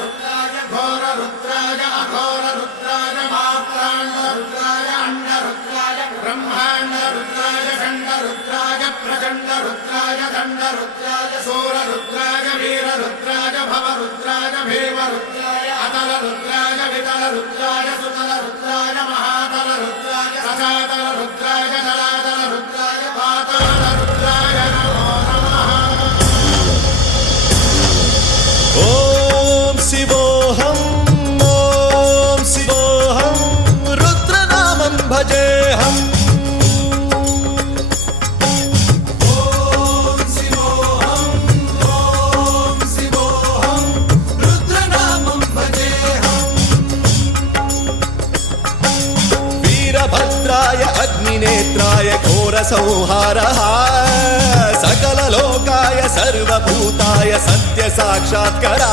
रुद्राय घोर रुद्राय अघोर रुद्राय मात्राण्ड रुद्राय अंड रुद्राय ब्रह्मांड रुद्राय खंड रुद्राय प्रचंड रुद्राय दंड रुद्राय सूर रुद्राय वीर रुद्राय भव रुद्राय भीम रुद्राय अतल रुद्राय वितल रुद्राय सुतल रुद्राय महातल रुद्राय सचातल रुद्राय जलातल रुद्राय पाताल रुद्राय नमो नमः। ओम शिवोऽहं रुद्रनामं भजेऽहम्। वीरभद्राय अग्निनेत्राय घोरसंहारः सकललोकाय सर्वभूताय सत्यसाक्षात्करा।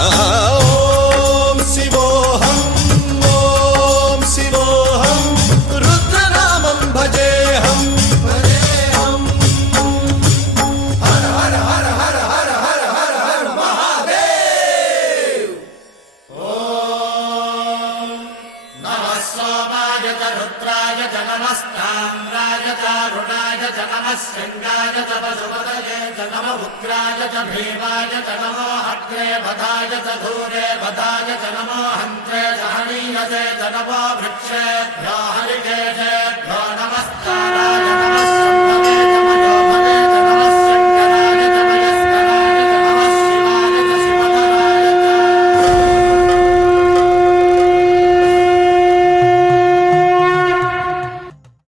ॐ शिवोऽहं रुद्रनामं भजेऽहम्। हर हर हर हर हर हर हर हर महादेव। नमः सोमाय च रुद्राय च नमस्ताम्राय च रुणाय च नमः शृङ्गाय च पशुपतये च नमः उग्राय च भीमाय च नमो हत्रे बधाय च धूरे बधाय च नमो हन्त्रे च हनीयसे च नमो वृक्षेभ्यो हरिकेशेभ्यो